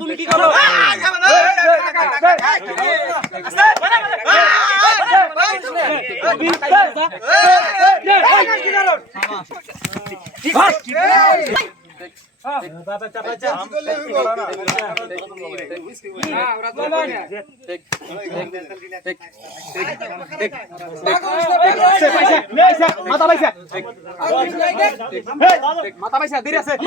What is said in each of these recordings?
তুমি কি করো মাথা পাইছে দেখো দেখো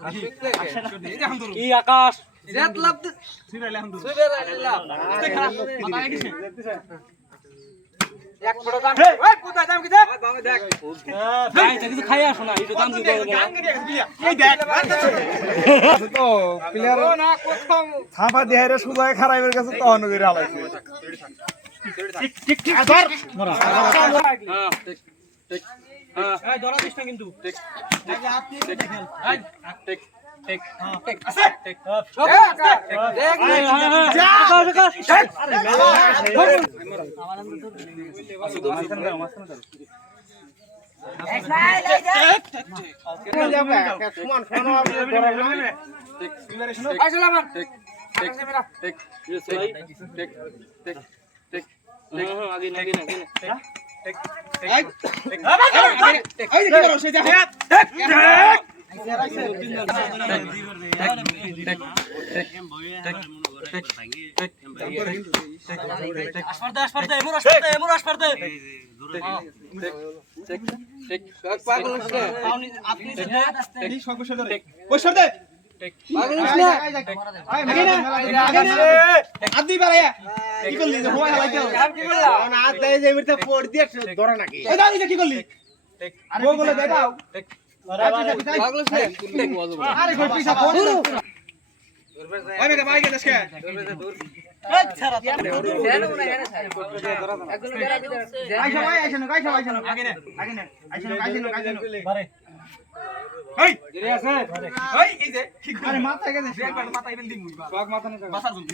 যে হোয়া হালাই দিও না আদ দেয় যে মিরতে পড় দিয়ে ধরে নাকি এই দাদি কি করলি আরে বলে দেখাও আরে কই পিছা ফোন ওই মেকে বাইকে দেশকে ভাই আইসা না আইসা আইসা না আগে নে আগে নে আইসা না আইসা না আইসা না বারে এই গিরে আছে? এই এই যে আরে মাথা গেছে মাথা ইবেন দিমু বাগ মাথা না বাসার জন্য।